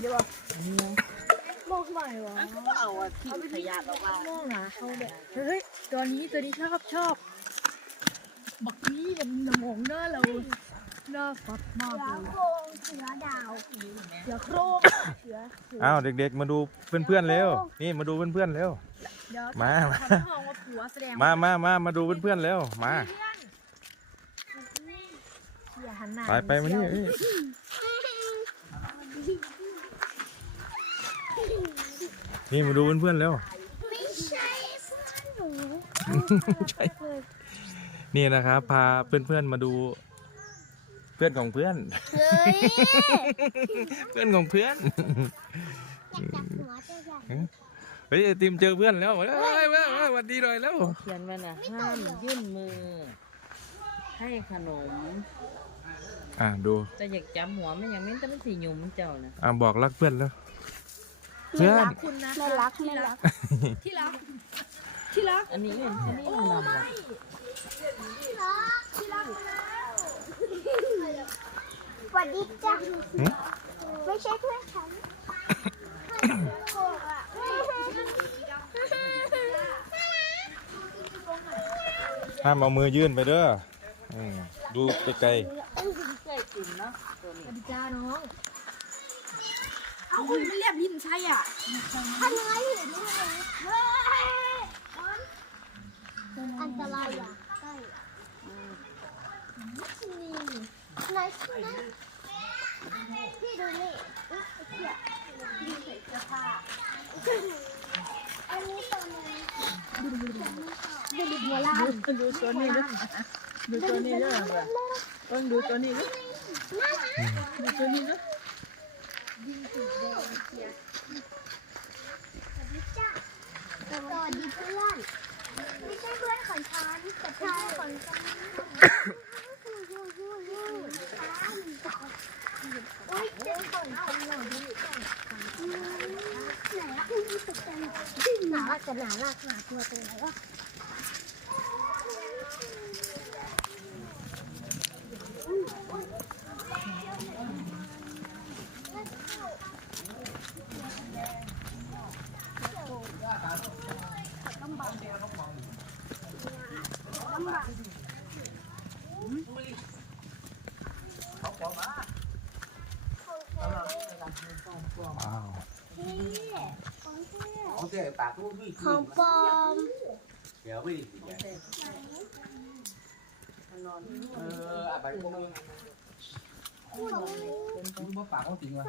เดี๋ยวมองใหม่วะเอาอะทิ้งขยะออกมามองหาเขาแบบเฮ้ยตัวนี้ตัวนี้ชอบชอบบักนี้เนี่ยมันมองหน้าเราหน้าฟัดมากเลยโคงเสือดาวเสือโครงเสืออ้าวเด็กๆมาดูเพื่อนๆเร็วนี่มาดูเพื่อนๆเร็วเดี๋ยวมาทำให้ห้องว่าผัวแสดงมามามามาดูเพื่อนๆเร็วมาอย่าหันหน้าไปไปมานี่ นี่นี่มาดูเพื่อนๆเร็วไม่ใช่เพื่อนหนูใช่ นี่นะครับพาเพื่อนๆมาดู เพื่อนของเพื่อน เฮ้ยเพื่อนของเพื่อน อยากจับหัวจะอยากเฮ้ยไอติมเจอเพื่อนแล้วเฮ้ยเฮ้ยเฮ้ยเฮ้ยสวัสดีหน่อยแล้วเขียนไว้นะห้ามยื่นมือ ให้ขนม อ่าดูจะอยากจำหัวมันยังไม่ต้องสีหยุ่มเจ้านะอ่าบอกรักเพื่อนแล้ว เพื่อนรักคุณนะไม่รักไม่รัก ที่รัก ที่รัก อันนี้เป็นอันนี้มันนำว่ะสวัสดีจ้ะไม่ใช่เพื่อนฉันห้ามเอามือยื่นไปเด้อดูไกลเคยกินเนาะตัวนี้สวัสดีจ้าน้อง เอาคุณไม่เรียกพินใช่อะทำไงเห็นไหมเฮ้ยอันตรายอะใช่นี่นายนะพี่ดูนี่อุ๊ยเหี้ยดีใส่เสื้อผ้าอันนี้ตัวนึงดูดูหัวล้านดูตัวนี้ด้วยดูตัวนี้ด้วยว่ะต้องดูตัวนี้ด้วยดูตัวนี้ ดีเพื่อน ไม่ใช่เพื่อนของฉันแต่เป็นเพื่อนของฉันโอ๊ยเจอของฉันหน่อยดิไหนอะหนาจะหนาลากหนาตัวตรงไหนวะ ว้าว Không thể tả thu duy ของปลอม Kéo đi Ờ, à, phải không đi Không có phá không tính mà